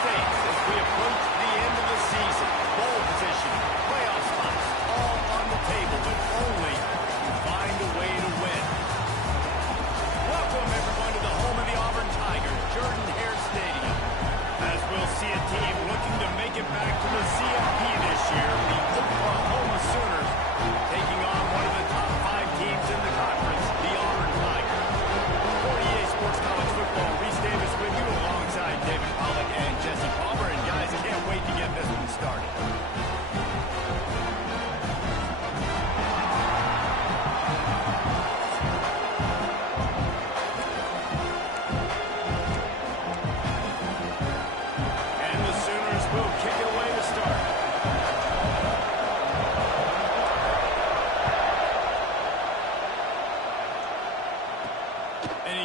stakes as we approach the end of the season. Bowl position, playoff spots, all on the table, but only you find a way to win. Welcome, everyone, to the home of the Auburn Tigers, Jordan-Hare Stadium. As we'll see a team looking to make it back to the CFP this year, the Oklahoma Sooners taking on one of the top 5 teams in the conference, the Auburn Tigers. For EA Sports College Football, Reese Davis with you alongside David Pollack and Jesse Palmer. And guys, I can't wait to get this one started.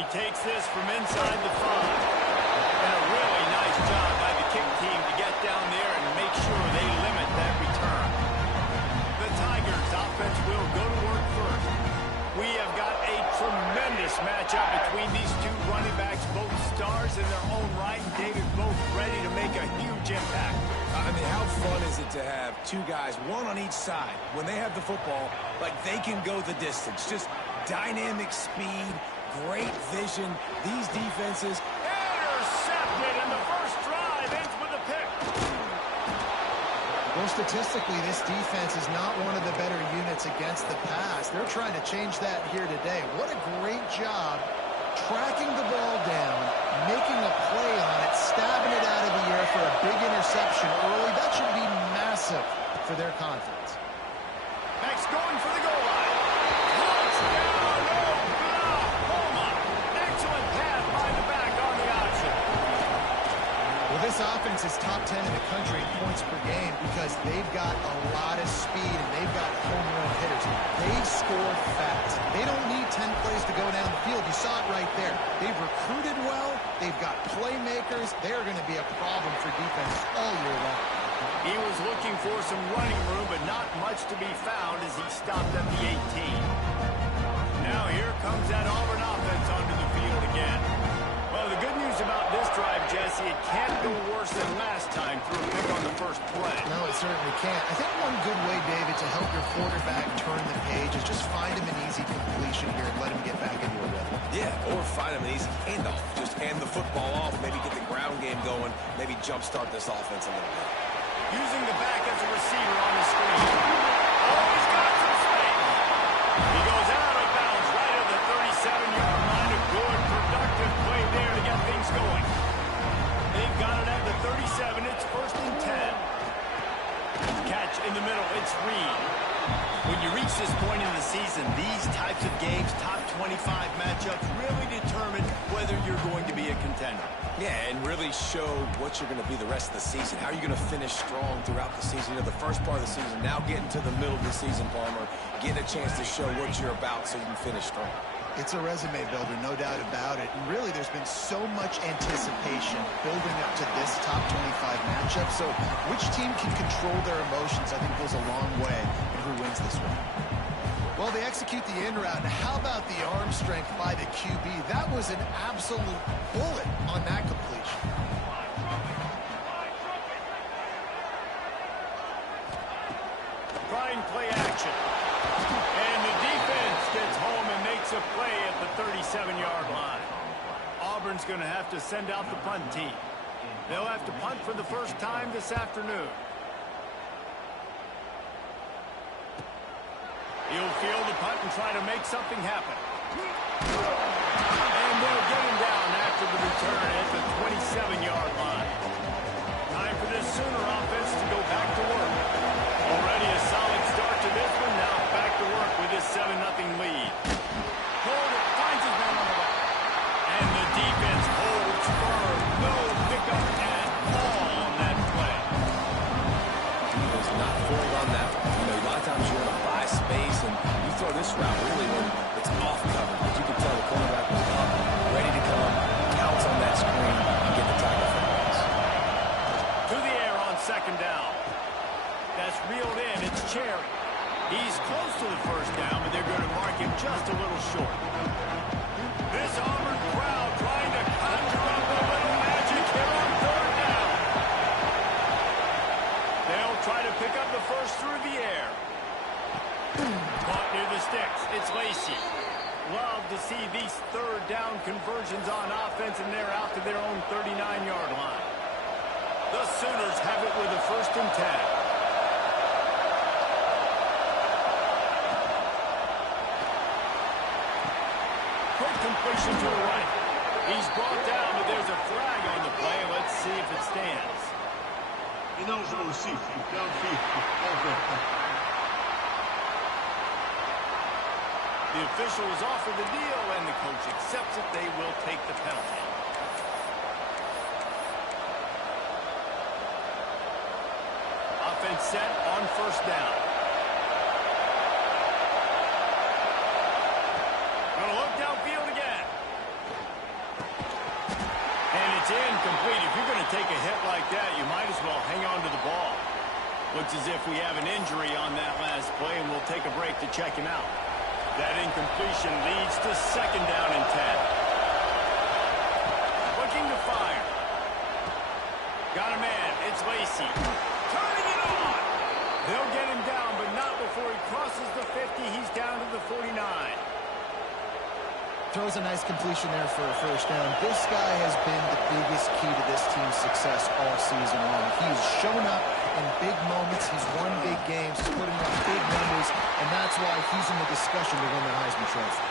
Takes this from inside the 5. And a really nice job by the kick team to get down there and make sure they limit that return. The Tigers offense will go to work first. We have got a tremendous matchup between these two running backs, both stars in their own right, and David both ready to make a huge impact. I mean, how fun is it to have two guys, one on each side, when they have the football, like they can go the distance. Just dynamic speed, great vision. These defenses intercepted, and the first drive ends with a pick. Well, statistically, this defense is not one of the better units against the pass. They're trying to change that here today. What a great job tracking the ball down, making a play on it, stabbing it out of the air for a big interception early. That should be massive for their confidence. Next, going for the goal line. Touchdown, Oklahoma. Excellent pass by the back on the option. Well, this offense is top 10 in the country in points per game because they've got a lot of speed and they've got home run hitters. They score fast. They don't need 10 plays to go down the field. You saw it right there. They've recruited well. They've got playmakers. They're going to be a problem for defense all year long. He was looking for some running room, but not much to be found as he stopped at the 18. Now here comes that Auburn offense onto the field again. Well, the good news about this drive, Jesse, it can't go worse than last time through a pick on the first play. No, it certainly can't. I think one good way, David, to help your quarterback turn the page is just find him an easy completion here and let him get back into a rhythm. Yeah, or find him an easy handoff. Just hand the football off, maybe get the ground game going, maybe jumpstart this offense a little bit. Using the back as a receiver on the screen. Oh, he's got some space. He goes out of bounds right at the 37-yard line. A good, productive play there to get things going. They've got it at the 37. It's 1st and 10. Catch in the middle. It's Reed. When you reach this point in the season, these types of games, top 25 matchups, really determine whether you're going to be a contender. Yeah, and really show what you're going to be the rest of the season. How are you going to finish strong throughout the season? You know, the first part of the season, now getting to the middle of the season, Palmer, getting a chance to show what you're about so you can finish strong. It's a resume builder, no doubt about it. And really, there's been so much anticipation building up to this top 25 matchup. So which team can control their emotions, I think, goes a long way in who wins this one. Well, they execute the in route. And how about the arm strength by the QB? That was an absolute bullet on that completion. Trying play action. And the defense gets home and makes a play at the 37-yard line. Auburn's going to have to send out the punt team. They'll have to punt for the first time this afternoon. He'll field the punt and try to make something happen. And they'll get him down after the return at the 27-yard line. Time for this Sooner offense to go back to work. Already a solid start to this one. Now back to work with this 7-0 lead. Holder finds his man on the way. And the defense holds firm. No pickup at all on that play. He does not fold on that. You know, a lot of times you're in a buy space and you throw this route really when it's off cover. But you can tell the cornerback was up, ready to come, counts on that screen, and get the tackle for the pass. To the air on 2nd down. That's reeled in. It's Cherry. He's close to the first down, but they're going to mark him just a little short. This Auburn crowd trying to conjure up a little magic here on 3rd down. offense, and they're out to their own 39-yard line. The Sooners have it with a 1st and 10. Completion to the right. He's brought down, but there's a flag on the play. Let's see if it stands. The official is offered the deal, and the coach accepts it. They will take the penalty. Offense set on 1st down. Downfield again. And it's incomplete. If you're going to take a hit like that, you might as well hang on to the ball. Looks as if we have an injury on that last play, and we'll take a break to check him out. That incompletion leads to 2nd down and 10. Looking to fire. Got a man. It's Lacy. Turning it on. They'll get him down, but not before he crosses the 50. He's down to the 49. Throws a nice completion there for a 1st down. This guy has been the biggest key to this team's success all season long. He's shown up in big moments. He's won big games. He's putting up big numbers, and that's why he's in the discussion to win the Heisman Trophy.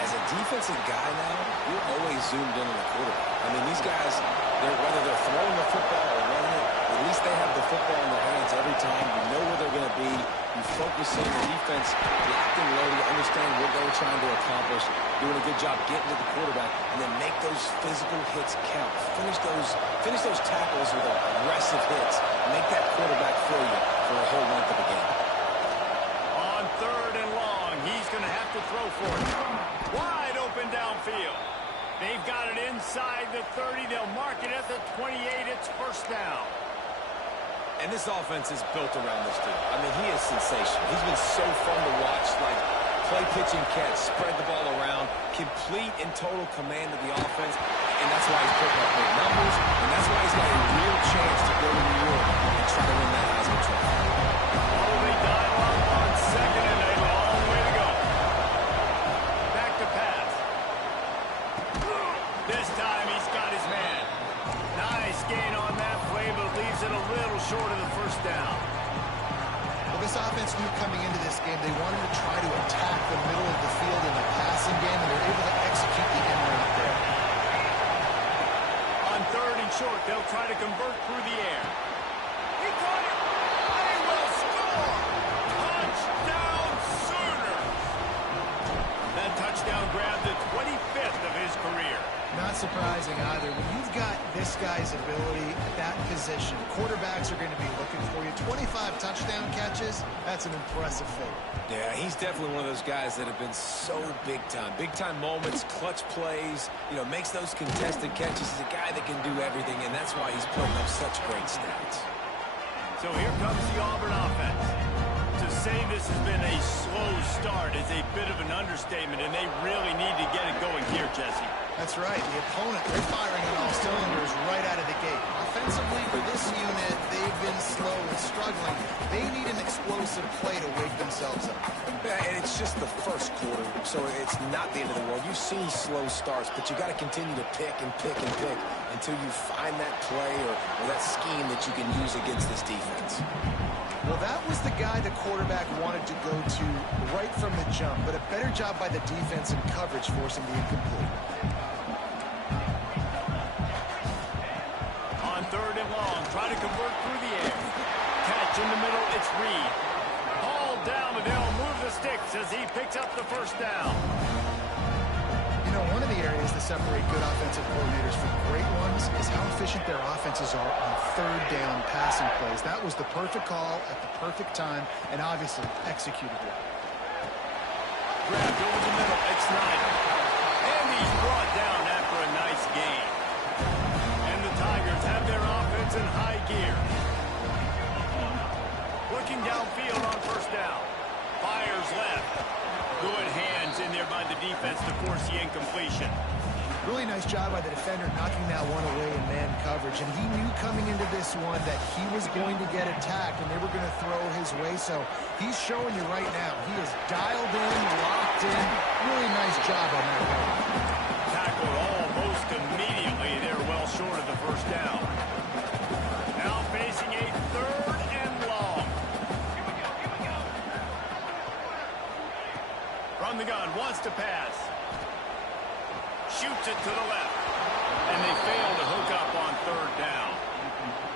As a defensive guy now, you're always zoomed in on the quarterback. I mean, these guys, whether they're throwing the football or running it, at least they have the football in their hands every time. You know where they're going to be. You focus in the defense, locked and loaded, understand what they're trying to accomplish, doing a good job getting to the quarterback, and then make those physical hits count. Finish those tackles with aggressive hits. Make that quarterback feel you for a whole length of the game. On 3rd and long, he's going to have to throw for it. Wide open downfield. They've got it inside the 30. They'll mark it at the 28. It's 1st down. And this offense is built around this dude. I mean, he is sensational. He's been so fun to watch, like play, pitch, and catch, spread the ball around, complete and total command of the offense, and that's why he's putting up big numbers, and that's why he's got a real chance to go to New York and try to win that Heisman Trophy. They dial up on 2nd and a long way to go. Back to pass. This time he's got his man. Nice gain on that play, but leaves it a little short of the 1st down. Well, this offense knew coming into this game they wanted to try to attack the middle of the field in the passing game, and they're able to execute the end route there. On 3rd and short, they'll try to convert through the air. He caught it. They will score. Touchdown, Sooners. That touchdown grabbed the 25th of his career. Not surprising either. When you've got this guy's ability at that position, quarterbacks are going to be looking for you. 25 touchdown catches, that's an impressive figure. Yeah, he's definitely one of those guys that have been so big time. Big time moments, clutch plays, makes those contested catches. He's a guy that can do everything, and that's why he's putting up such great stats. So here comes the Auburn offense. To say this has been a slow start is a bit of an understatement, and they really need to get it going here, Jesse. That's right. The opponent, they're firing on all cylinders right out of the gate. Offensively, for this unit, they've been slow and struggling. They need an explosive play to wake themselves up. Yeah, and it's just the 1st quarter, so it's not the end of the world. You've seen slow starts, but you got to continue to pick and pick and pick until you find that play or that scheme that you can use against this defense. Well, that was the guy the quarterback wanted to go to right from the jump, but a better job by the defense and coverage forcing the incomplete. On 3rd and long, try to convert through the air. Catch in the middle, it's Reed. Ball down, and they'll move the sticks as he picks up the 1st down. One of the areas that separate good offensive coordinators from great ones is how efficient their offenses are on 3rd down passing plays. That was the perfect call at the perfect time, and obviously executed well. Grabbed over the middle, it's Snyder. And he's brought down after a nice gain. And the Tigers have their offense in high gear. Looking downfield on 1st down. Fires left. Good hands in there by the defense to force the incompletion. Really nice job by the defender knocking that one away in man coverage. And he knew coming into this one that he was going to get attacked and they were going to throw his way. So he's showing you right now. He is dialed in, locked in. Really nice job on that one. Tackled almost immediately. wants to pass. Shoots it to the left. And they fail to hook up on third down.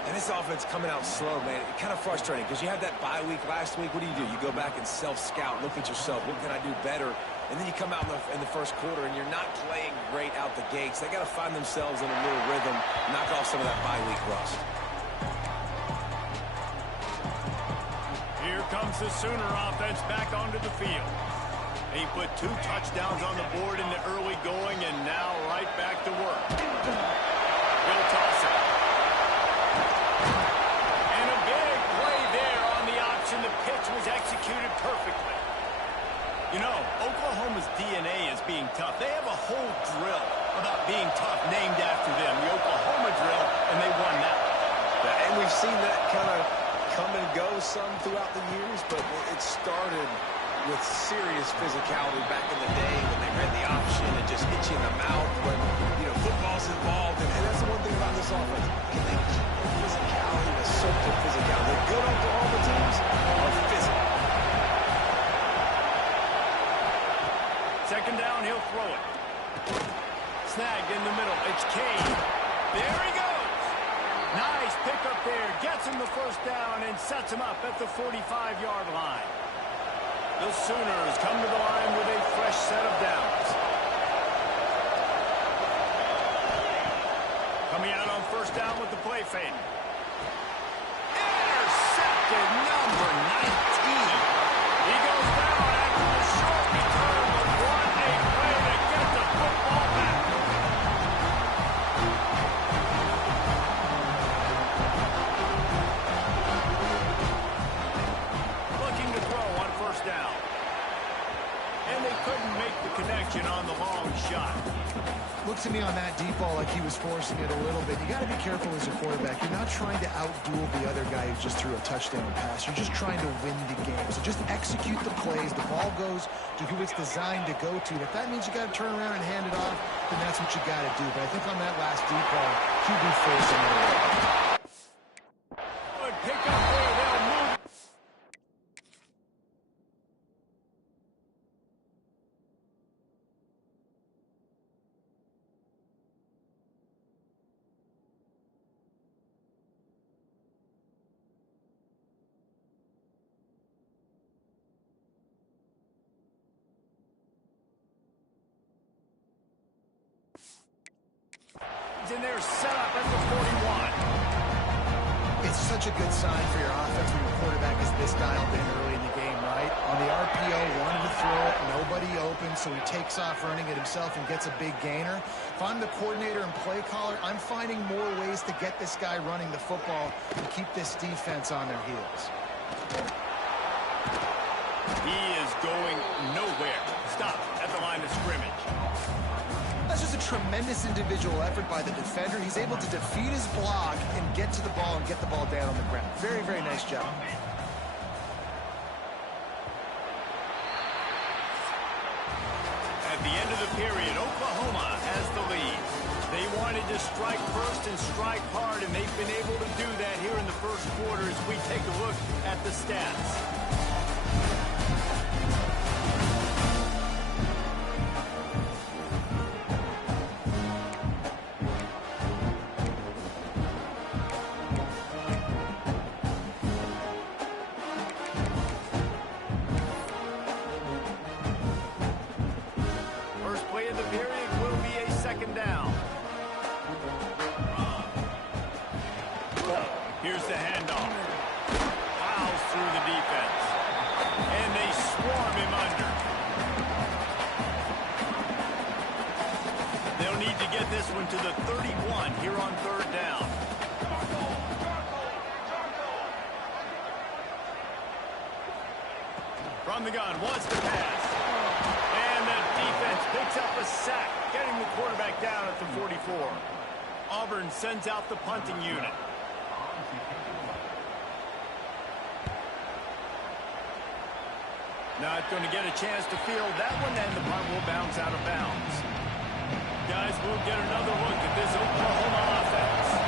And this offense coming out slow, man. It's kind of frustrating because you had that bye week last week. What do? You go back and self-scout, look at yourself. What can I do better? And then you come out in the first quarter and you're not playing great out the gates. They got to find themselves in a little rhythm, knock off some of that bye week rust. Here comes the Sooner offense back onto the field. He put 2 touchdowns on the board in the early going and now right back to work. He'll toss it. And a big play there on the option. The pitch was executed perfectly. You know, Oklahoma's DNA is being tough. They have a whole drill about being tough named after them, the Oklahoma drill, and they won that one. Yeah, and we've seen that kind of come and go some throughout the years, but it started with serious physicality back in the day when they ran the option and just hit you in the mouth when, you know, football's involved. And that's the one thing about this offense. Can they keep the physicality, the assertive physicality? The good Oklahoma teams are physical. Second down, he'll throw it. Snagged in the middle. It's Kane. There he goes. Nice pickup there. Gets him the first down and sets him up at the 45-yard line. The Sooners come to the line with a fresh set of downs. Coming out on first down with the play fake. Intercepted, number 19. He goes down after the short return, but what a play to get the football back. Looking to throw on first down. And they couldn't make the connection on the long shot. Looked to me on that deep ball like he was forcing it a little bit. You got to be careful as a quarterback. You're not trying to outduel the other guy who just threw a touchdown pass. You're just trying to win the game. So just execute the plays. The ball goes to who it's designed to go to. If that means you got to turn around and hand it off, then that's what you got to do. But I think on that last deep ball, QB forcing it away. Good pick up there. They'll move. In there, set up at the 41. It's such a good sign for your offense when your quarterback is this dialed in early in the game, right? On the RPO, wanted to throw it, nobody open, so he takes off running it himself and gets a big gainer. If I'm the coordinator and play caller, I'm finding more ways to get this guy running the football and keep this defense on their heels. He is going nowhere. Stop at the line of scrimmage. That's just a tremendous individual effort by the defender. He's able to defeat his block and get to the ball and get the ball down on the ground. Very, very nice job. At the end of the period, Oklahoma has the lead. They wanted to strike first and strike hard, and they've been able to do that here in the first quarter as we take a look at the stats. Here's the handoff. Plows through the defense. And they swarm him under. They'll need to get this one to the 31 here on third down. From the gun, wants to pass. And the defense picks up a sack, getting the quarterback down at the 44. Auburn sends out the punting unit. Not going to get a chance to field that one, and the punt will bounce out of bounds. Guys, we'll get another look at this Oklahoma offense.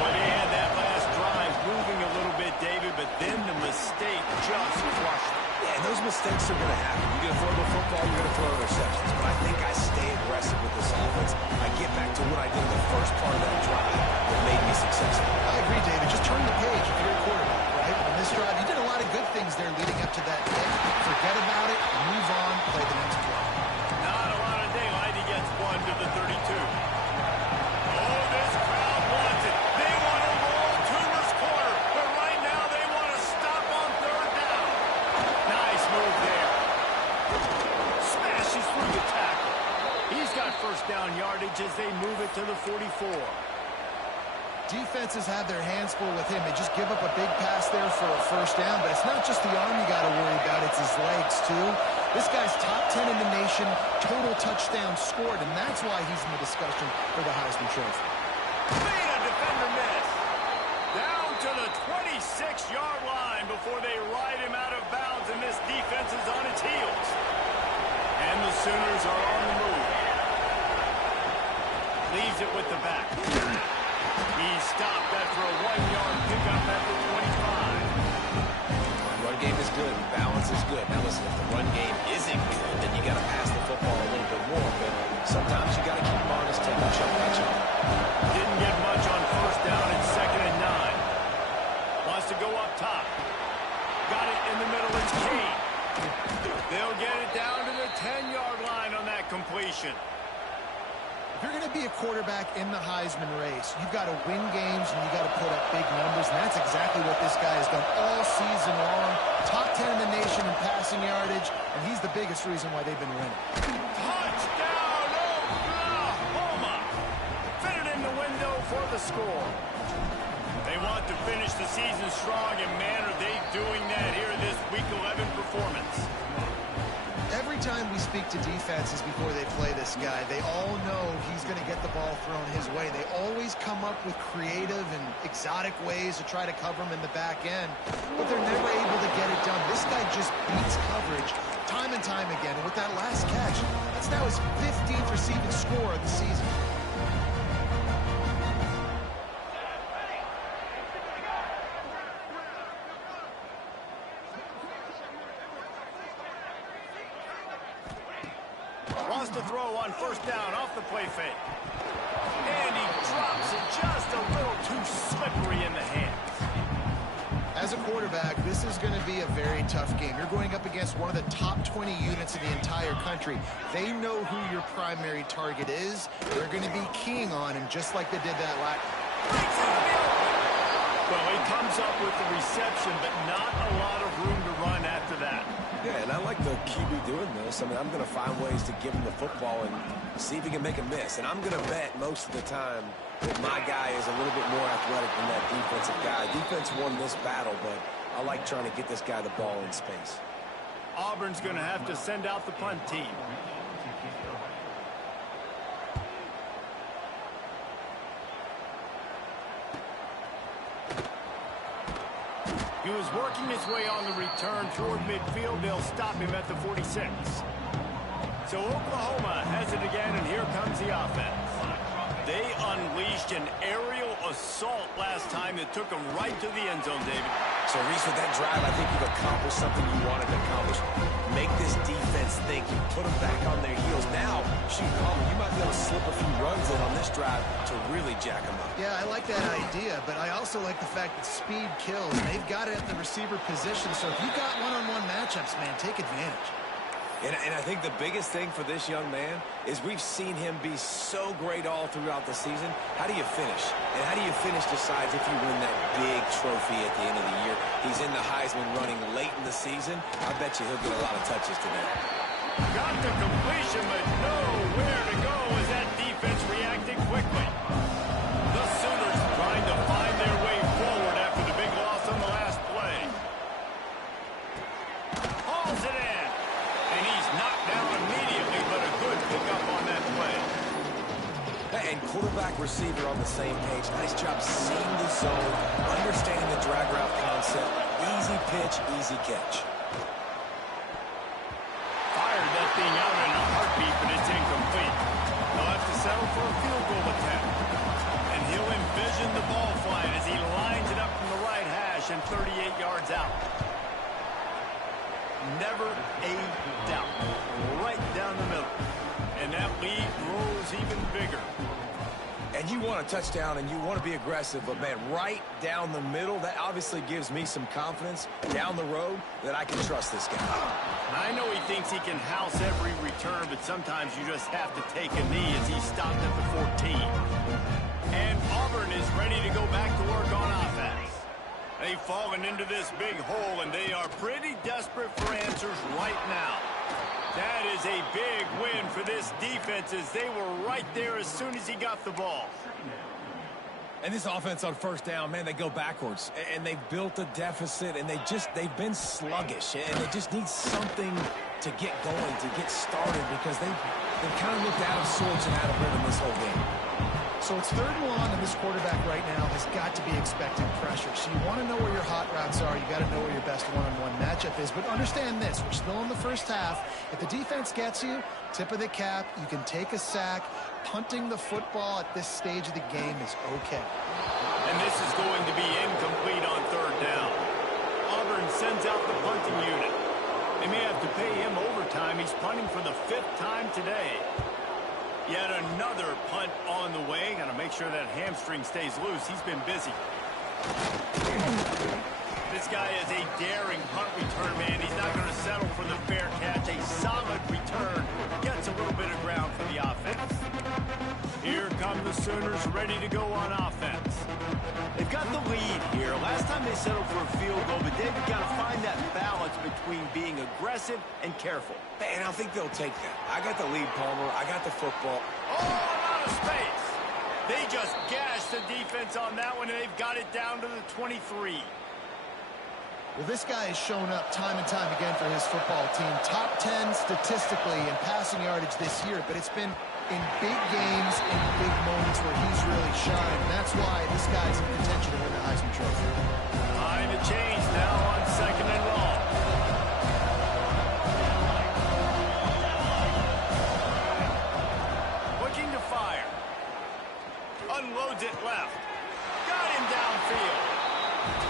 Boy, they had that last drive moving a little bit, David, but then the mistake just crushed them. Yeah, and those mistakes are going to happen. You're going to throw the football, you're going to throw it first part of that drive that made me successful. I agree, David. Just turn the page if you're a quarterback, right? On this drive, you did a lot of good things there leading up to that pick. Forget about it, move on, play the next play. Not a lot of daylight. He gets one to the 32. Oh, this crowd wants it. They want to roll to this quarter, but right now they want to stop on third down. Nice move there. Smashes through the tackle. He's got first down yardage as they move it to the 44. Defenses have their hands full with him. They just give up a big pass there for a first down, but it's not just the arm you got to worry about, it's his legs too. This guy's top 10 in the nation, total touchdowns scored, and that's why he's in the discussion for the Heisman Trophy. Made a defender miss. Down to the 26-yard line before they ride him out of bounds, and this defense is on its heels. And the Sooners are on the move. Leaves it with the back. He's stopped after a 1-yard pickup at the 25. Run game is good. Balance is good. Now listen, if the run game isn't good, then you got to pass the football a little bit more. But sometimes you got to keep him honest, take him chunk by chunk. Didn't get much on first down and 2nd and 9. Wants to go up top. Got it in the middle. It's Kane. They'll get it down to the 10-yard line on that completion. If you're going to be a quarterback in the Heisman race, you've got to win games and you've got to put up big numbers, and that's exactly what this guy has done all season long. Top 10 in the nation in passing yardage, and he's the biggest reason why they've been winning. Touchdown, Oklahoma! Fit it in the window for the score. They want to finish the season strong, and man, are they doing that here in this Week 11 performance. Every time we speak to defenses before they play this guy, they all know he's going to get the ball thrown his way. They always come up with creative and exotic ways to try to cover him in the back end, but they're never able to get it done. This guy just beats coverage time and time again, and with that last catch, that's now his 15th receiving score of the season. Wants to throw on first down off the play fake. And he drops it just a little too slippery in the hands. As a quarterback, this is going to be a very tough game. You're going up against one of the top 20 units in the entire country. They know who your primary target is. They're going to be keying on him just like they did that last. Well, he comes up with the reception, but not a lot of room to run after that. Yeah, and I like the QB doing this. I mean, I'm going to find ways to give him the football and see if he can make a miss. And I'm going to bet most of the time that my guy is a little bit more athletic than that defensive guy. Defense won this battle, but I like trying to get this guy the ball in space. Auburn's going to have to send out the punt team. He was working his way on the return toward midfield. They'll stop him at the 46. So Oklahoma has it again, and here comes the offense. They unleashed an aerial assault last time that took them right to the end zone, David. So, Reese, with that drive, I think you've accomplished something you wanted to accomplish. Make this defense think. You put them back on their heels. Now, shoot, Auburn, you might be able to slip a few runs in on this drive to really jack them up. Yeah, I like that idea, but I also like the fact that speed kills. They've got it at the receiver position, so if you got one-on-one matchups, man, take advantage. And I think the biggest thing for this young man is we've seen him be so great all throughout the season. How do you finish? And how do you finish decides if you win that big trophy at the end of the year. He's in the Heisman running late in the season. I bet you he'll get a lot of touches today. Got the completion, but nowhere to go as that defense reacted quickly. The Sooners trying to find their way forward after the big loss on the last play. Hauls it in. And he's knocked down immediately, but a good pickup on that play. And quarterback receiver on the same page. Nice job seeing the zone, understanding the drag route concept. Easy pitch, easy catch. Fired that thing out in a heartbeat, but it's incomplete. They'll have to settle for a field goal attempt. And he'll envision the ball flying as he lines it up from the right hash and 38 yards out. Never a doubt. Right down the middle. And that lead grows even bigger. And you want a touchdown, and you want to be aggressive, but, man, right down the middle, that obviously gives me some confidence down the road that I can trust this guy. I know he thinks he can house every return, but sometimes you just have to take a knee as he stopped at the 14. And Auburn is ready to go back to work on offense. They've fallen into this big hole, and they are pretty desperate for answers right now. That is a big win for this defense as they were right there as soon as he got the ball. And this offense on first down, man, they go backwards. And they've built a deficit, and they've been sluggish. And they just need something to get going, to get started, because they've kind of looked out of sorts and out of rhythm this whole game. So it's 3rd and long, and this quarterback right now has got to be expecting pressure. So you want to know where your hot routes are. You got to know where your best one-on-one matchup is. But understand this, we're still in the first half. If the defense gets you, tip of the cap, you can take a sack. Punting the football at this stage of the game is okay. And this is going to be incomplete on 3rd down. Auburn sends out the punting unit. They may have to pay him overtime. He's punting for the 5th time today. Yet another punt on the way. Got to make sure that hamstring stays loose. He's been busy. This guy is a daring punt return man. He's not going to settle for the fair catch. A solid return. Gets a little bit of ground for the offense. Here come the Sooners ready to go on offense. They've got the lead here. Last time they settled for a field goal, but David got to find that balance between being aggressive and careful. And I think they'll take that. I got the lead, Palmer. I got the football. Oh, out of space. They just gashed the defense on that one, and they've got it down to the 23. Well, this guy has shown up time and time again for his football team. Top 10 statistically in passing yardage this year, but it's been in big games and big moments where he's really shined. And that's why this guy's in contention to win the Heisman Trophy. Time to change now on 2nd and long. Looking to fire. Unloads it left. Got him downfield.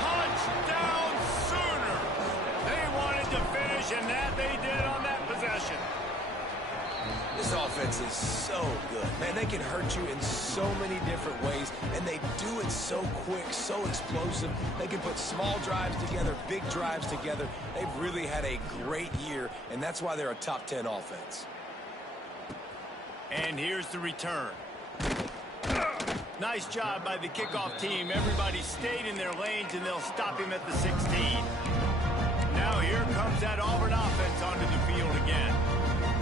Touchdown Sooners. They wanted to finish, and that they did on that possession. This offense is so good. Man, they can hurt you in so many different ways, and they do it so quick, so explosive. They can put small drives together, big drives together. They've really had a great year, and that's why they're a top 10 offense. And here's the return. Nice job by the kickoff team. Everybody stayed in their lanes, and they'll stop him at the 16. Now here comes that Auburn offense onto the field again.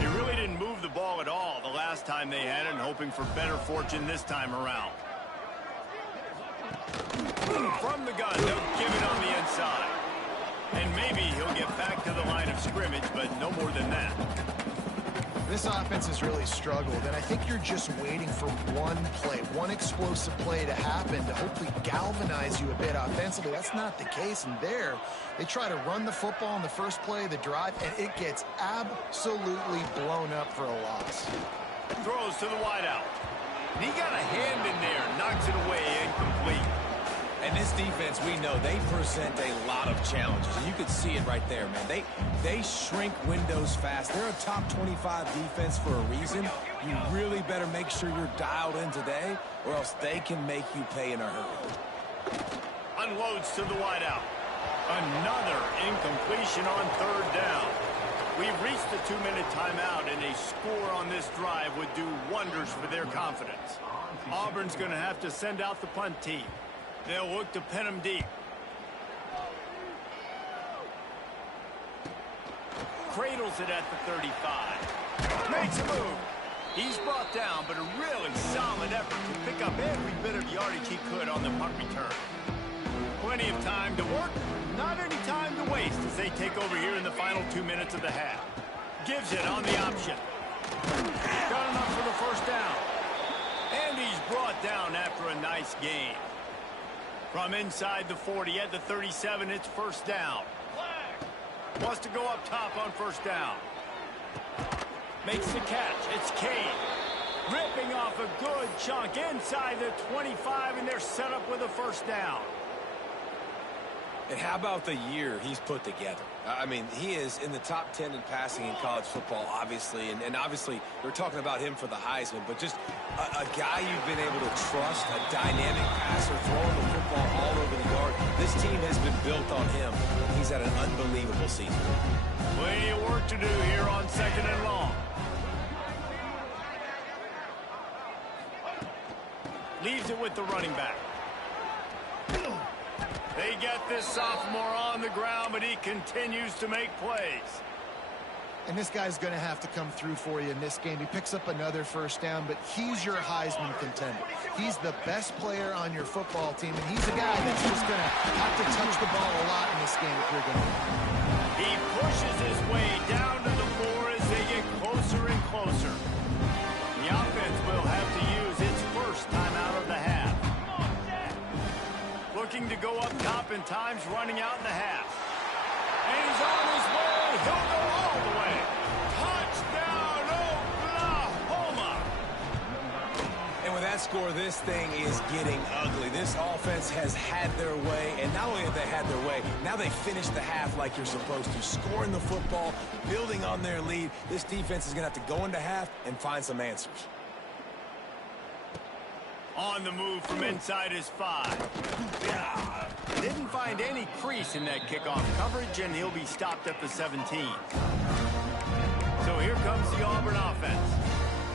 They really didn't move the ball at all the last time they had it, and hoping for better fortune this time around. From the gun, they'll give it on the inside. And maybe he'll get back to the line of scrimmage, but no more than that. This offense has really struggled, and I think you're just waiting for one play, one explosive play to happen to hopefully galvanize you a bit offensively. That's not the case, and there, they try to run the football in the first play of the drive, and it gets absolutely blown up for a loss. Throws to the wideout. And he got a hand in there, knocks it away, incomplete. And this defense, we know, they present a lot of challenges. And you can see it right there, man. They shrink windows fast. They're a top 25 defense for a reason. You really better make sure you're dialed in today, or else they can make you pay in a hurry. Unloads to the wideout. Another incompletion on 3rd down. We've reached the 2-minute timeout, and a score on this drive would do wonders for their confidence. Auburn's going to have to send out the punt team. They'll look to pin him deep. Cradles it at the 35. Makes a move. He's brought down, but a really solid effort to pick up every bit of yardage he could on the punt return. Plenty of time to work, not any time to waste as they take over here in the final 2 minutes of the half. Gives it on the option. Got enough for the 1st down. And he's brought down after a nice gain. From inside the 40 at the 37, it's 1st down. Wants to go up top on 1st down. Makes the catch. It's Kane. Ripping off a good chunk inside the 25, and they're set up with a 1st down. And how about the year he's put together? I mean, he is in the top 10 in passing in college football, obviously. And obviously, they're talking about him for the Heisman. But just a guy you've been able to trust, a dynamic passer, throwing the football all over the yard. This team has been built on him. He's had an unbelievable season. Plenty of work to do here on 2nd and long. Leaves it with the running back. They get this sophomore on the ground, but he continues to make plays. And this guy's going to have to come through for you in this game. He picks up another first down, but he's your Heisman contender. He's the best player on your football team, and he's a guy that's just going to have to touch the ball a lot in this game if you're going to win. He pushes his way down to the floor as they get closer and closer. The offense will have to use its first time out of the half. Looking to go up top, and time's running out in the half. And he's on his way. He'll go all the way. Touchdown, Oklahoma! And with that score, this thing is getting ugly. This offense has had their way, and not only have they had their way, now they finish the half like you're supposed to, scoring the football, building on their lead. This defense is going to have to go into half and find some answers. On the move from inside his 5. Didn't find any crease in that kickoff coverage, and he'll be stopped at the 17. So here comes the Auburn offense.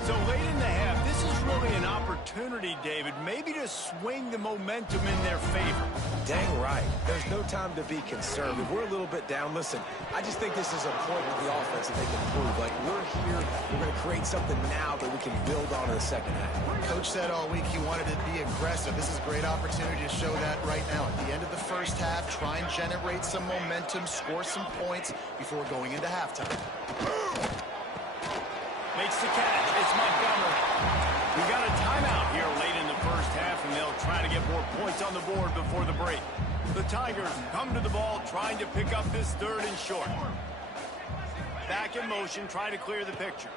So late in the half, this is really an opportunity, David, maybe to swing the momentum in their favor. Dang right. There's no time to be concerned. If we're a little bit down, listen, I just think this is a point with the offense that they can prove. Like, we're here, we're going to create something now that we can build on in the second half. Coach said all week he wanted to be aggressive. This is a great opportunity to show that right now. At the end of the first half, try and generate some momentum, score some points before going into halftime. Makes the catch. It's Montgomery. We got a timeout here late in the first half, and they'll try to get more points on the board before the break. The Tigers come to the ball, trying to pick up this 3rd and short. Back in motion, trying to clear the picture.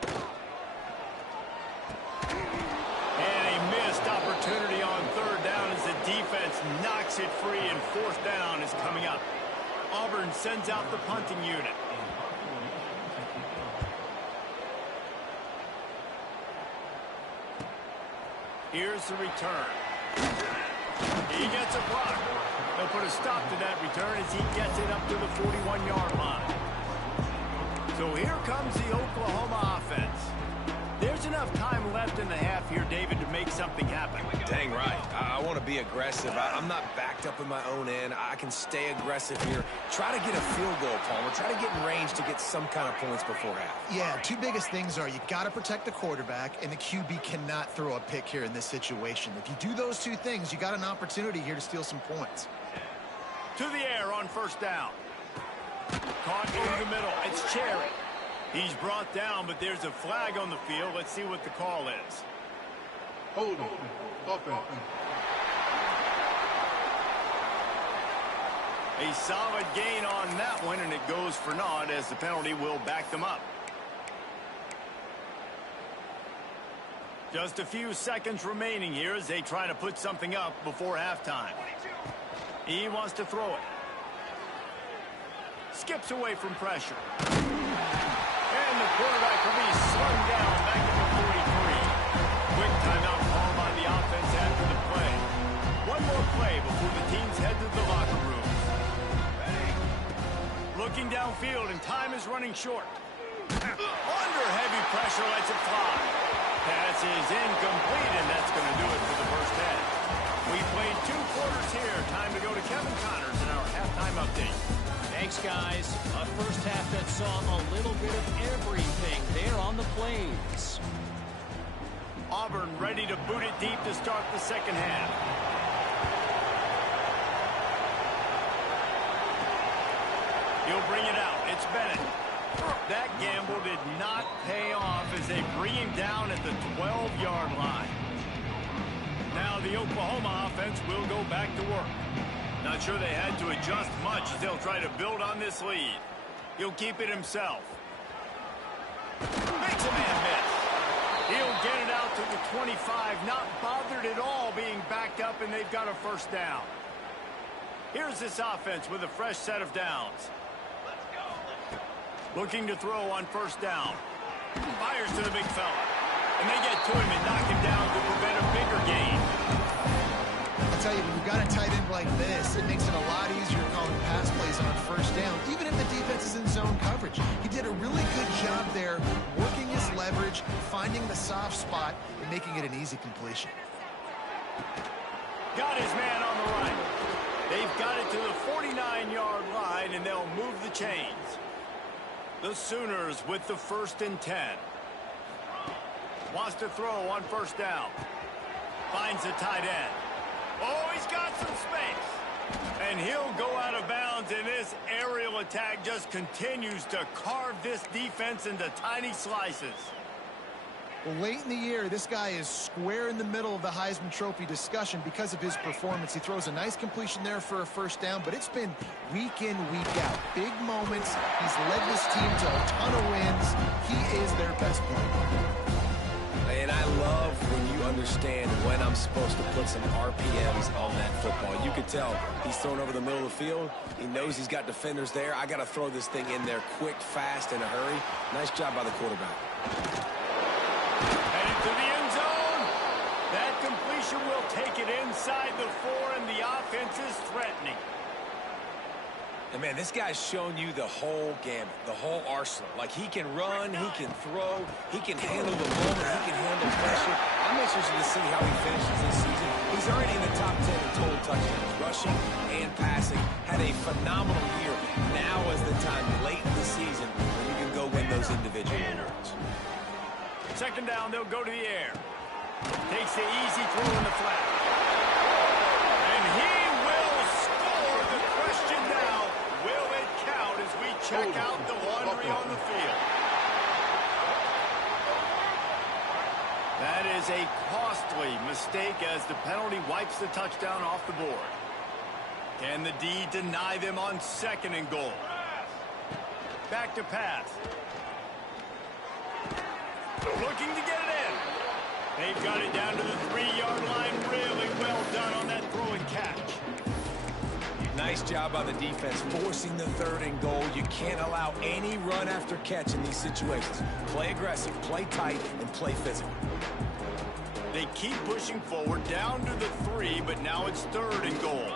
And a missed opportunity on 3rd down as the defense knocks it free, and 4th down is coming up. Auburn sends out the punting unit. Here's the return. He gets a block. They'll put a stop to that return as he gets it up to the 41-yard line. So here comes the Oklahoma offense. There's enough time left in the half here, David, to make something happen. Dang right. I want to be aggressive. I'm not backed up in my own end. I can stay aggressive here. Try to get a field goal, Palmer. Try to get in range to get some kind of points before half. Yeah, two biggest things are you got to protect the quarterback, and the QB cannot throw a pick here in this situation. If you do those two things, you got an opportunity here to steal some points. To the air on 1st down. Caught over the middle. It's Cherry. He's brought down, but there's a flag on the field. Let's see what the call is. Hold on. Offense. A solid gain on that one, and it goes for naught as the penalty will back them up. Just a few seconds remaining here as they try to put something up before halftime. He wants to throw it. Skips away from pressure. And the quarterback will be slung down back at the 43. Quick timeout call by the offense after the play. One more play before the teams head to the locker room. Looking downfield, and time is running short. Under heavy pressure, lets it fly. Pass is incomplete, and that's going to do it for the first half. We played 2 quarters here. Time to go to Kevin Connors in our halftime update. Thanks, guys. A first half that saw a little bit of everything there on the plains. Auburn ready to boot it deep to start the second half. He'll bring it out. It's Bennett. That gamble did not pay off as they bring him down at the 12-yard line. Now the Oklahoma offense will go back to work. Not sure they had to adjust much as they'll try to build on this lead. He'll keep it himself. Makes a man miss. He'll get it out to the 25, not bothered at all being backed up, and they've got a first down. Here's this offense with a fresh set of downs. Looking to throw on first down. Fires to the big fella. And they get to him and knock him down to prevent a bigger gain. I'll tell you, when you've got a tight end like this, it makes it a lot easier calling pass plays on first down, even if the defense is in zone coverage. He did a really good job there, working his leverage, finding the soft spot, and making it an easy completion. Got his man on the right. They've got it to the 49-yard line, and they'll move the chains. The Sooners with the 1st and 10. Wants to throw on first down. Finds the tight end. Oh, he's got some space. And he'll go out of bounds, and this aerial attack just continues to carve this defense into tiny slices. Well, late in the year, this guy is square in the middle of the Heisman Trophy discussion because of his performance. He throws a nice completion there for a first down, but it's been week in, week out. Big moments. He's led this team to a ton of wins. He is their best player. And I love when you understand when I'm supposed to put some RPMs on that football. You can tell he's thrown over the middle of the field. He knows he's got defenders there. I got to throw this thing in there quick, fast, in a hurry. Nice job by the quarterback. Headed to the end zone. That completion will take it inside the 4, and the offense is threatening. And, man, this guy's shown you the whole gamut, the whole arsenal. Like, he can run, he can throw, he can handle the moment, he can handle pressure. I'm interested to see how he finishes this season. He's already in the top 10 in total touchdowns, rushing and passing. Had a phenomenal year. Now is the time, late in the season, when you can go win those individual awards. 2nd down, they'll go to the air. Takes the easy throw in the flat. And he will score. The question now, will it count as we check out the laundry on the field? That is a costly mistake as the penalty wipes the touchdown off the board. Can the D deny them on 2nd and goal? Back to pass. Looking to get it in. They've got it down to the 3-yard line. Really well done on that throw and catch. Nice job by the defense, forcing the 3rd and goal. You can't allow any run after catch in these situations. Play aggressive, play tight, and play physical. They keep pushing forward down to the 3, but now it's 3rd and goal.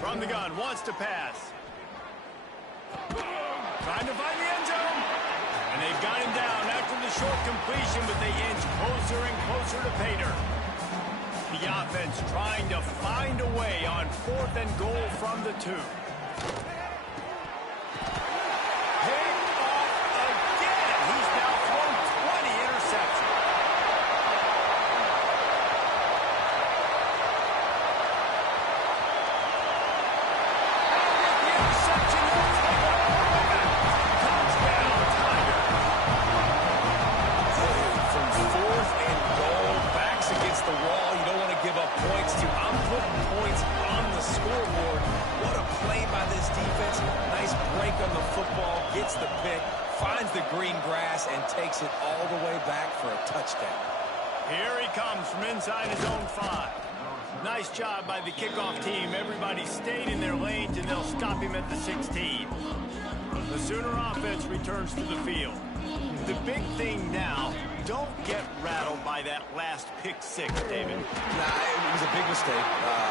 From the gun, wants to pass. Trying to find the end zone. And they've got him down after the short completion, but they inch closer and closer to pay dirt. The offense trying to find a way on 4th and goal from the 2. Picked off again. He's now thrown 20 interceptions. The interception will take it all the way back. Touchdown, Tiger. From 4th and goal, backs against the wall. You don't want to give up points to. I'm putting points on the scoreboard. What a play by this defense. Nice break on the football, gets the pick, finds the green grass, and takes it all the way back for a touchdown. Here he comes from inside his own 5. Nice job by the kickoff team. Everybody stayed in their lanes, and they'll stop him at the 16. The Sooner offense returns to the field. The big thing now, don't get rattled by that last pick 6, David. Nah, it was a big mistake.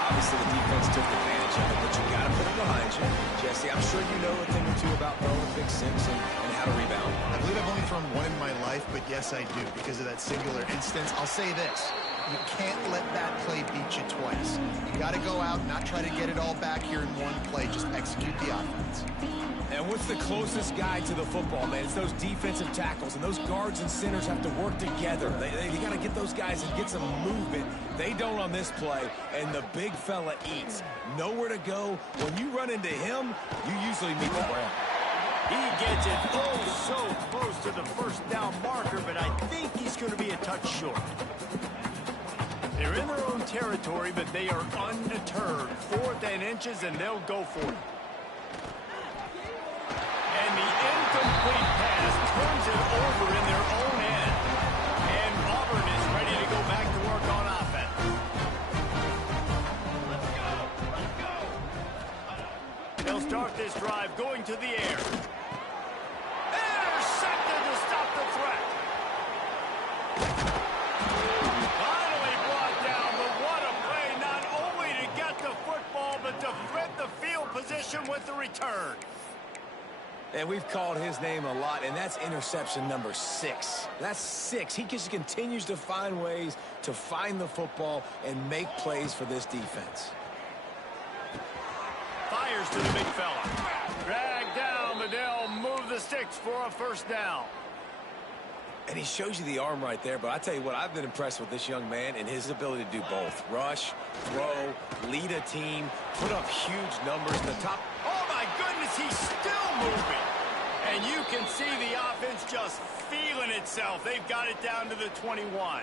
Obviously, the defense took advantage of it, but you got to put it behind you. Jesse, I'm sure you know a thing or two about throwing a pick 6 and how to rebound. I believe I've only thrown one in my life, but yes, I do, because of that singular instance. I'll say this. You can't let that play beat you twice. You got to go out, not try to get it all back here in one play. Just execute the offense. And what's the closest guy to the football, man? It's those defensive tackles, and those guards and centers have to work together. They got to get those guys and get some movement. They don't on this play, and the big fella eats. Nowhere to go. When you run into him, you usually meet the ground. He gets it so close to the first down marker, but I think he's going to be a touch short. They're in their own territory, but they are undeterred. 4th and inches, and they'll go for it. And the incomplete pass turns it over in their own end. And Auburn is ready to go back to work on offense. They'll start this drive going to the air. Intercepted to stop the threat. Finally brought down, but what a play, not only to get the football, but to flip the field position with the return. And we've called his name a lot, and that's interception number 6. That's 6. He just continues to find ways to find the football and make plays for this defense. Fires to the big fella. Drag down, but they'll move the sticks for a first down. And he shows you the arm right there, but I tell you what, I've been impressed with this young man and his ability to do both. Rush, throw, lead a team, put up huge numbers. The top. Oh, my goodness, he's still moving. And you can see the offense just feeling itself. They've got it down to the 21.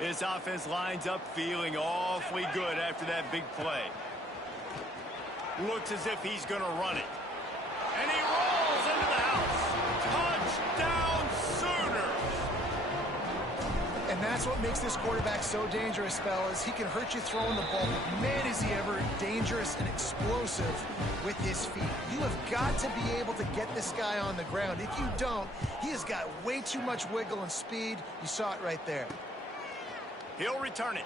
This offense lines up feeling awfully good after that big play. Looks as if he's going to run it. And he rolls into the house. Touchdown Sooners! And that's what makes this quarterback so dangerous, fellas. He can hurt you throwing the ball. Man, is he ever dangerous and explosive with his feet. You have got to be able to get this guy on the ground. If you don't, he has got way too much wiggle and speed. You saw it right there. He'll return it.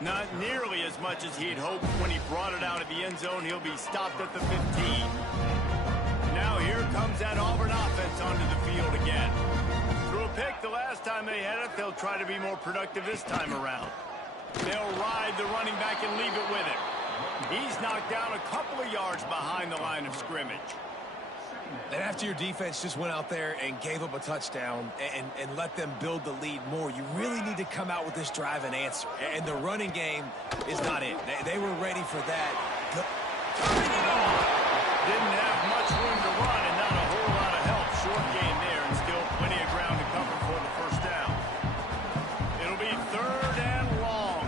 Not nearly as much as he'd hoped when he brought it out of the end zone. He'll be stopped at the 15. Now here comes that Auburn offense onto the field again. Threw a pick the last time they had it. They'll try to be more productive this time around. They'll ride the running back and leave it with him. He's knocked down a couple of yards behind the line of scrimmage. And after your defense just went out there and gave up a touchdown and let them build the lead more, you really need to come out with this drive and answer. And the running game is not it. They were ready for that. Turning it on. Didn't have much room to run and not a whole lot of help. Short game there and still plenty of ground to cover for the first down. It'll be 3rd and long.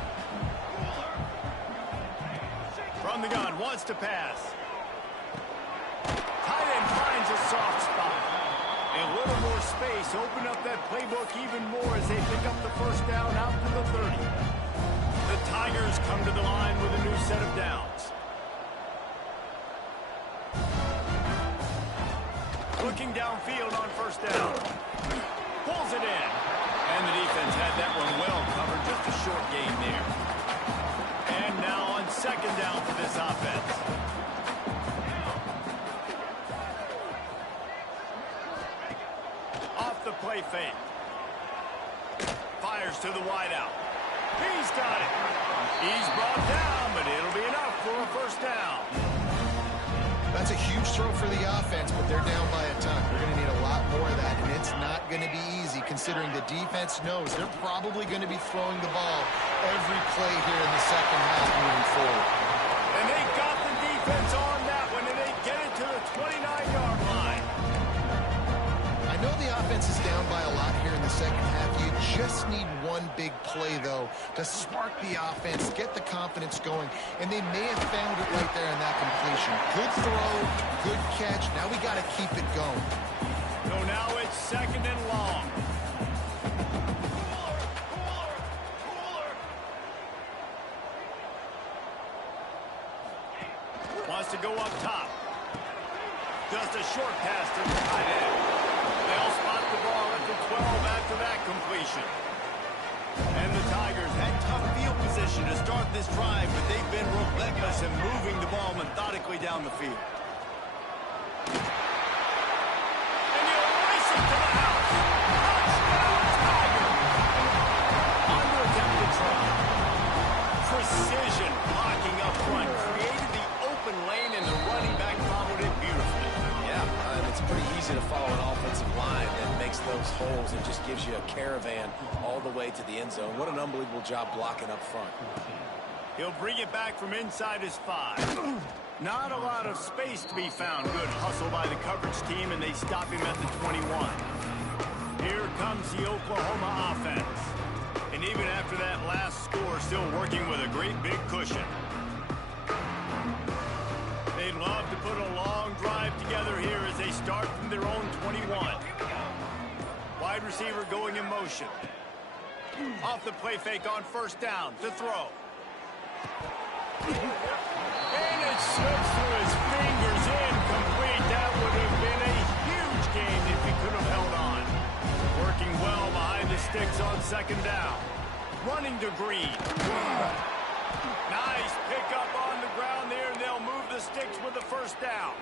From the gun, wants to pass. Tight end finds a soft spot. A little more space. Open up that playbook even more as they pick up the first down out to the 30. The Tigers come to the line with a new set of downs. Looking downfield on first down. Pulls it in. And the defense had that one well covered. Just a short gain there. And now on 2nd down for this offense. Off the play fake. Fires to the wideout. He's got it. He's brought down, but it'll be enough for a first down. That's a huge throw for the offense, but they're down by a ton. They're going to need a lot more of that, and it's not going to be easy considering the defense knows they're probably going to be throwing the ball every play here in the second half moving forward. And they got the defense on that one, and they get it to the 29-yard line. I know the offense is down by a lot here in the second half. You just need one big play, though, to spark the offense, get the confidence going, and they may have found it right there in that completion. Good throw, good catch. Now we got to keep it going. So now it's 2nd and long. Wants to go up top. Just a short pass to the tight end. They'll spot the ball at the 12 after that completion. And the Tigers had tough field position to start this drive, but they've been relentless in moving the ball methodically down the field. And he'll race it to the house. Touchdown, Tigers! Under attempted try. Precision blocking up front. Created the open lane, and the running back followed it beautifully. Yeah, it's pretty easy to follow an offensive line that makes those holes and just gives you a caravan all the way to the end zone. What an unbelievable job blocking up front. He'll bring it back from inside his 5. Not a lot of space to be found. Good hustle by the coverage team, and they stop him at the 21. Here comes the Oklahoma offense. And even after that last score, still working with a great big cushion. They'd love to put a long drive together here as they start from their own 21. Wide receiver going in motion. Off the play fake on first down to throw. And it's Slips through his fingers, incomplete. That would have been a huge gain if he could have held on. Working well behind the sticks on second down. Running to Green. Nice pickup on the ground there, and they'll move the sticks with the first down.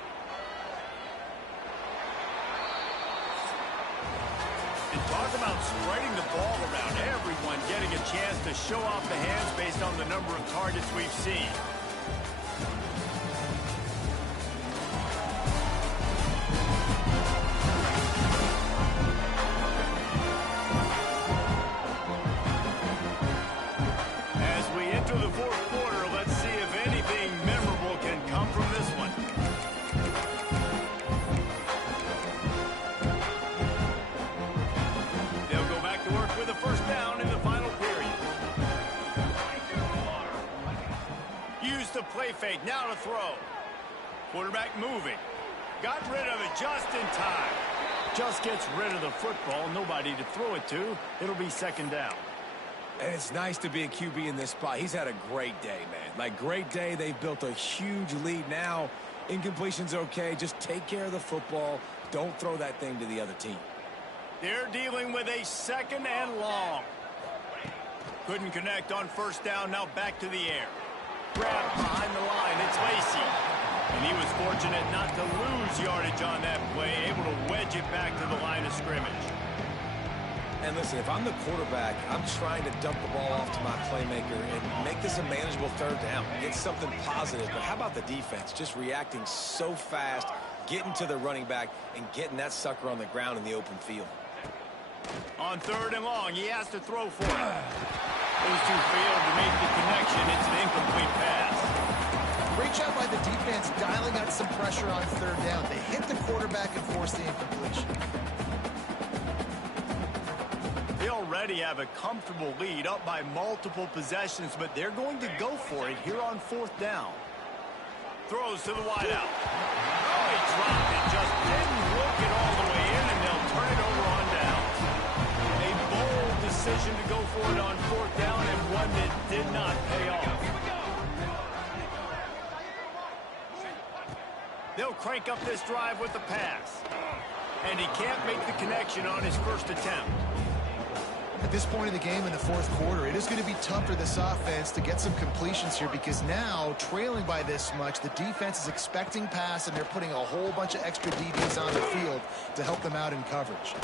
And talk about spreading the ball around, everyone getting a chance to show off the hands based on the number of targets we've seen. As we enter the fourth quarter, let's see if anything memorable can come from this one. They'll go back to work with a first down in the final period. Use the play fake, now to throw. Quarterback moving. Got rid of it just in time. Just gets rid of the football, nobody to throw it to. It'll be second down. And it's nice to be a QB in this spot. He's had a great day, man. Like, great day. They've built a huge lead now. Incompletion's okay. Just take care of the football. Don't throw that thing to the other team. They're dealing with a second and long. Couldn't connect on first down. Now back to the air. Grab behind the line. It's Lacy. And he was fortunate not to lose yardage on that play. Able to wedge it back to the line of scrimmage. And listen, if I'm the quarterback, I'm trying to dump the ball off to my playmaker and make this a manageable third down. Get something positive. But how about the defense? Just reacting so fast, getting to the running back, and getting that sucker on the ground in the open field. On third and long, he has to throw for it. Those two failed to make the connection. It's an incomplete pass. Great job by the defense dialing out some pressure on third down. They hit the quarterback and forced the incompletion. They already have a comfortable lead, up by multiple possessions, but they're going to go for it here on fourth down. Throws to the wideout. Oh, he dropped it. Just didn't look it all the way in, and they'll turn it over on down. A bold decision to go for it on fourth down, and one that did not pay off. They'll crank up this drive with the pass. And he can't make the connection on his first attempt. At this point in the game in the fourth quarter, it is going to be tough for this offense to get some completions here because now, trailing by this much, the defense is expecting pass, and they're putting a whole bunch of extra DBs on the field to help them out in coverage.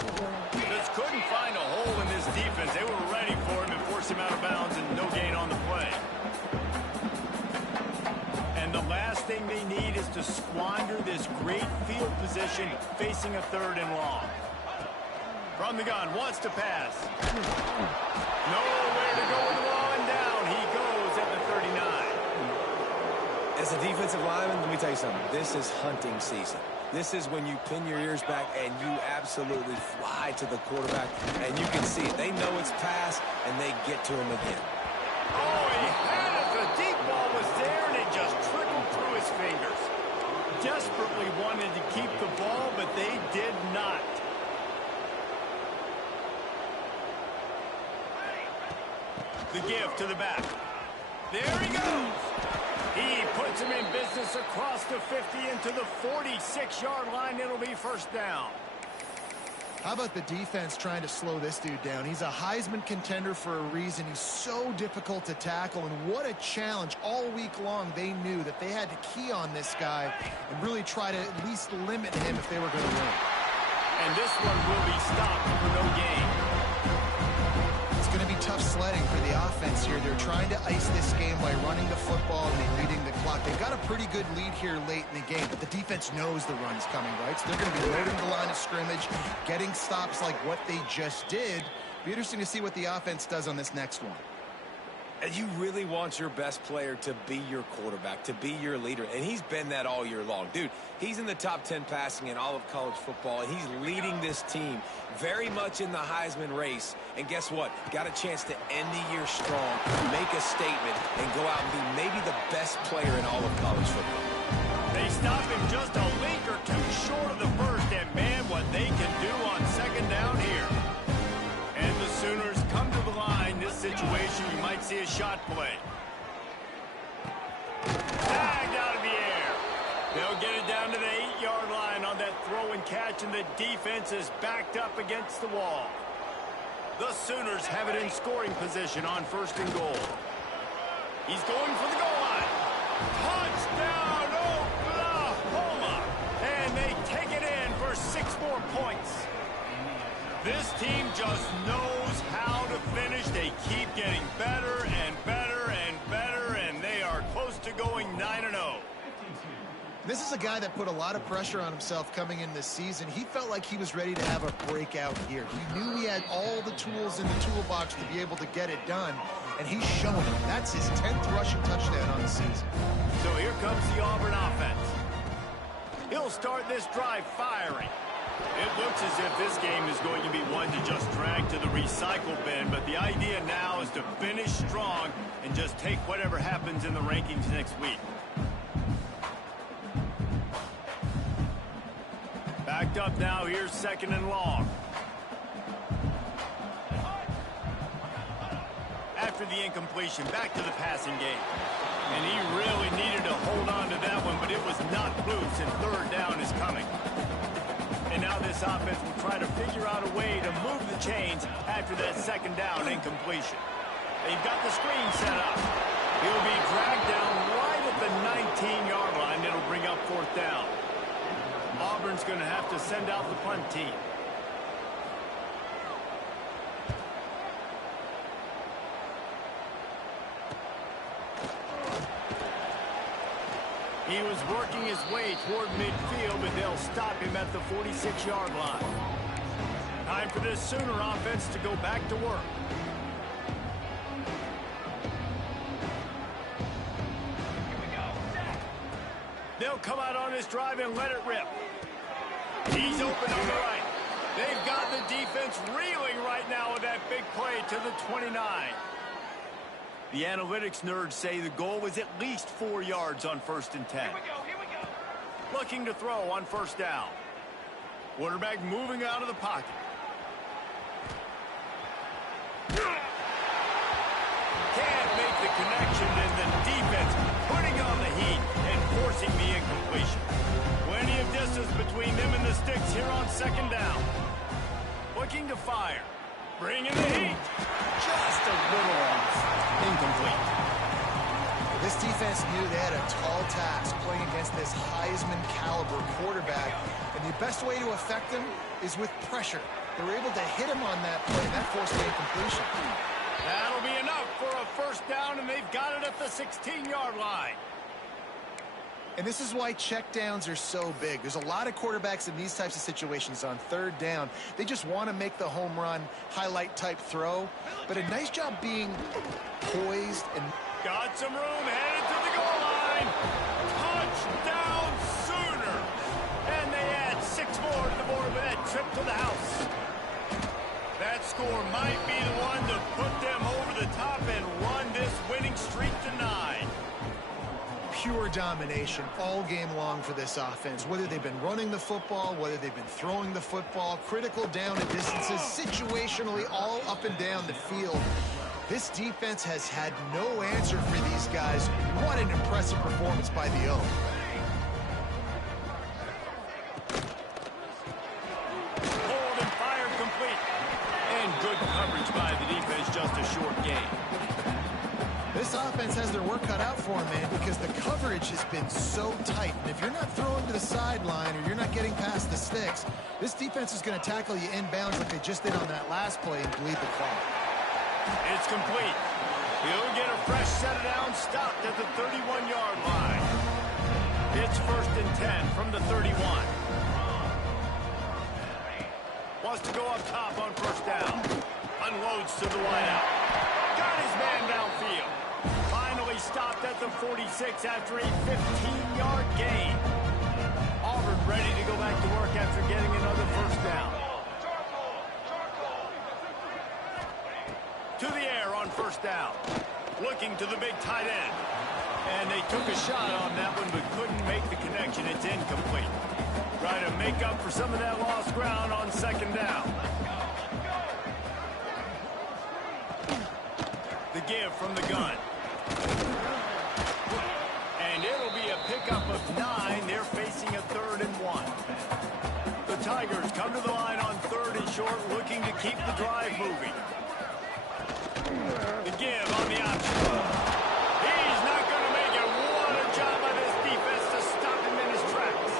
Just couldn't find a hole in this defense. They were ready for him and forced him out of bounds, and no gain on the play. And the last thing they need is to squander this great field position facing a third and long. From the gun, wants to pass. Nowhere to go with the ball, and down he goes at the 39. As a defensive lineman, let me tell you something. This is hunting season. This is when you pin your ears back and you absolutely fly to the quarterback, and you can see it. They know it's pass, and they get to him again. Oh, he had it. The deep ball was there, and it just trickled through his fingers. Desperately wanted to keep the ball, but they did not. The give to the back. There he goes. He puts him in business across the 50 into the 46-yard line. It'll be first down. How about the defense trying to slow this dude down? He's a Heisman contender for a reason. He's so difficult to tackle, and what a challenge. All week long, they knew that they had to key on this guy and really try to at least limit him if they were going to win. And this one will be stopped for no gain. It's going to be tough sledding for the offense here. They're trying to ice this game by running the football and leading the clock. They've got a pretty good lead here late in the game, but the defense knows the run is coming, right? So they're going to be loading the line of scrimmage, getting stops like what they just did. Be interesting to see what the offense does on this next one. And you really want your best player to be your quarterback, to be your leader. And he's been that all year long. Dude, he's in the top 10 passing in all of college football, and he's leading this team very much in the Heisman race. And guess what? Got a chance to end the year strong, make a statement, and go out and be maybe the best player in all of college football. They stop him just a link or two short of the first, and man, what they can do on second down here. And the Sooners come to the line. This situation, you might see a shot play. Tagged out of the air. one catch, and the defense is backed up against the wall. The Sooners have it in scoring position on 1st and goal. He's going for the goal line. Touchdown, Oklahoma! And they take it in for 6 more points. This team just knows how to finish. They keep getting better and better and better, and they are close to going 9-0. This is a guy that put a lot of pressure on himself coming in this season. He felt like he was ready to have a breakout year. He knew he had all the tools in the toolbox to be able to get it done, and he's shown it. That's his 10th rushing touchdown on the season. So here comes the Auburn offense. He'll start this drive firing. It looks as if this game is going to be one to just drag to the recycle bin, but the idea now is to finish strong and just take whatever happens in the rankings next week. Backed up now, here's 2nd and long. After the incompletion, back to the passing game. And he really needed to hold on to that one, but it was not loose, and 3rd down is coming. And now this offense will try to figure out a way to move the chains after that 2nd down incompletion. They've got the screen set up. He'll be dragged down right at the 19-yard line. It'll bring up 4th down. Auburn's going to have to send out the punt team. He was working his way toward midfield, but they'll stop him at the 46-yard line. Time for this Sooner offense to go back to work. They'll come out on this drive and let it rip. He's open on the right. They've got the defense reeling right now with that big play to the 29. The analytics nerds say the goal was at least 4 yards on 1st and 10. Here we go. Looking to throw on 1st down. Quarterback moving out of the pocket. Can't make the connection, and the defense putting on the heat and forcing the incompletion. Plenty of distance between them and the sticks here on 2nd down. Looking to fire. Bringing the heat. Just a little off. Incomplete. This defense knew they had a tall task playing against this Heisman caliber quarterback, and the best way to affect him is with pressure. They were able to hit him on that play, and that forced the incompletion. That'll be enough for a 1st down, and they've got it at the 16-yard line. And this is why checkdowns are so big. There's a lot of quarterbacks in these types of situations on 3rd down. They just want to make the home run, highlight-type throw. But a nice job being poised and... Got some room, headed to the goal line. Touchdown Sooner. And they add 6 more to the board with that trip to the house. That score might be the one to put them over the top and run this winning streak to 9. Pure domination all game long for this offense. Whether they've been running the football, whether they've been throwing the football, critical down and distances, situationally all up and down the field. This defense has had no answer for these guys. What an impressive performance by the O. Hold and fire complete. And good coverage by the defense, just a short game. This offense has their work cut out for them, man, because the coverage has been so tight. And if you're not throwing to the sideline or you're not getting past the sticks, this defense is going to tackle you inbounds like they just did on that last play and bleed the clock. It's complete. He'll get a fresh set it down, stopped at the 31-yard line. It's 1st and 10 from the 31. Wants to go up top on 1st down. Unloads to the wideout. Got his man downfield. Finally stopped at the 46 after a 15-yard gain. Auburn ready to go back to work after getting another 1st down. To the air on 1st down. Looking to the big tight end. And they took a shot on that one but couldn't make the connection. It's incomplete. Trying to make up for some of that lost ground on 2nd down. The give from the gun. And it'll be a pickup of 9. They're facing a 3rd and 1. The Tigers come to the line on 3rd and short, looking to keep the drive moving. The give on the option. He's not going to make it. What a job by this defense to stop him in his tracks.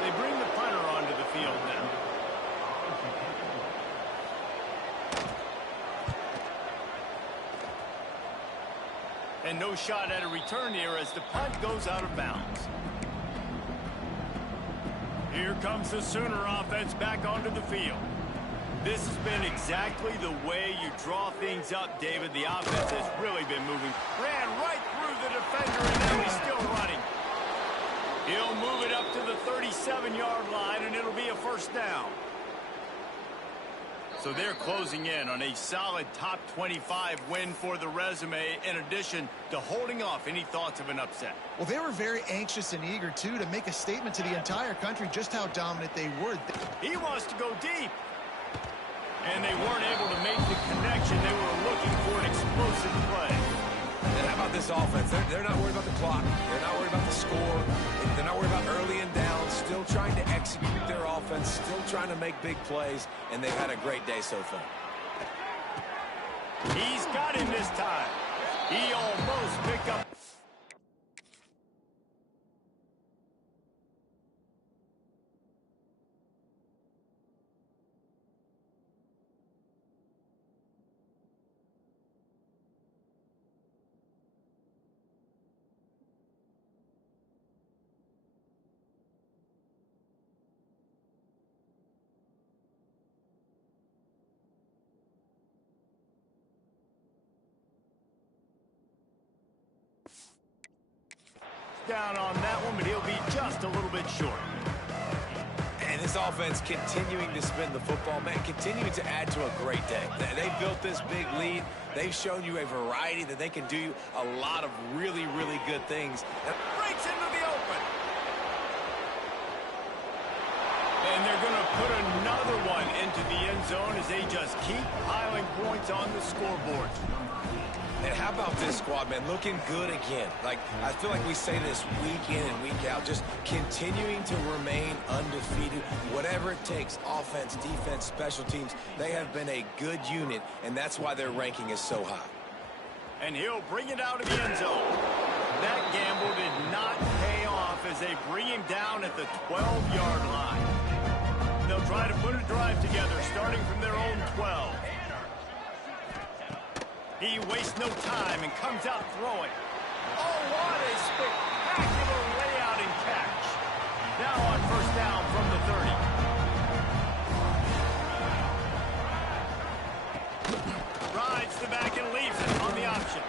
They bring the punter onto the field now. And no shot at a return here as the punt goes out of bounds. Here comes the Sooner offense back onto the field. This has been exactly the way you draw things up, David. The offense has really been moving. Ran right through the defender, and now he's still running. He'll move it up to the 37-yard line, and it'll be a first down. So they're closing in on a solid top 25 win for the resume, in addition to holding off any thoughts of an upset. Well, they were very anxious and eager, too, to make a statement to the entire country just how dominant they were. He wants to go deep. And they weren't able to make the connection. They were looking for an explosive play. And how about this offense? They're not worried about the clock. They're not worried about the score. They're not worried about early and down. Still trying to execute their offense. Still trying to make big plays. And they've had a great day so far. He's got him this time. He almost picked up. Down on that one, but he'll be just a little bit short. And this offense continuing to spin the football, man, continuing to add to a great day. They built this big lead. They've shown you a variety that they can do a lot of really, really good things. Breaks into the open. And they're going to put another one into the end zone as they just keep piling points on the scoreboard. And how about this squad, man? Looking good again. Like, I feel like we say this week in and week out, just continuing to remain undefeated. Whatever it takes, offense, defense, special teams, they have been a good unit, and that's why their ranking is so high. And he'll bring it out of the end zone. That gamble did not pay off as they bring him down at the 12-yard line. They'll try to put a drive together, starting from their own 12. He wastes no time and comes out throwing. Oh, what a spectacular layout and catch. Now on first down from the 30. Rides the back and leaves it on the option.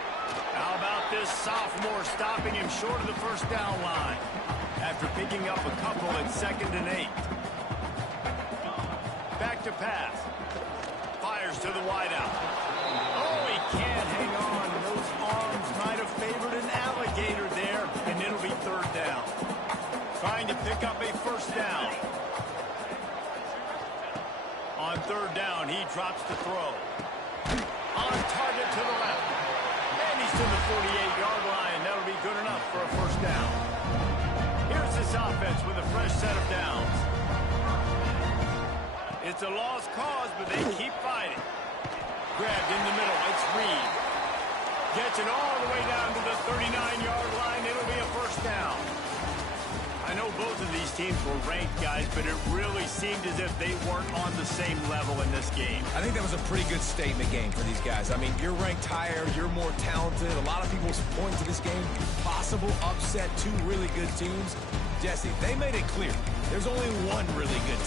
How about this sophomore stopping him short of the first down line after picking up a couple at 2nd and 8. Back to pass. Fires to the wideout. Oh, he can't hang on. Those arms might have favored an alligator there, and it'll be 3rd down. Trying to pick up a first down. On 3rd down, he drops the throw. On target to the left. And he's to the 48-yard line. That'll be good enough for a first down. Here's this offense with a fresh set of downs. It's a lost cause, but they keep fighting. Grabbed in the middle. It's Reed. Gets it all the way down to the 39-yard line. It'll be a first down. I know both of these teams were ranked, guys, but it really seemed as if they weren't on the same level in this game. I think that was a pretty good statement game for these guys. I mean, you're ranked higher, you're more talented. A lot of people point to this game. Possible upset, 2 really good teams. Jesse, they made it clear there's only one really good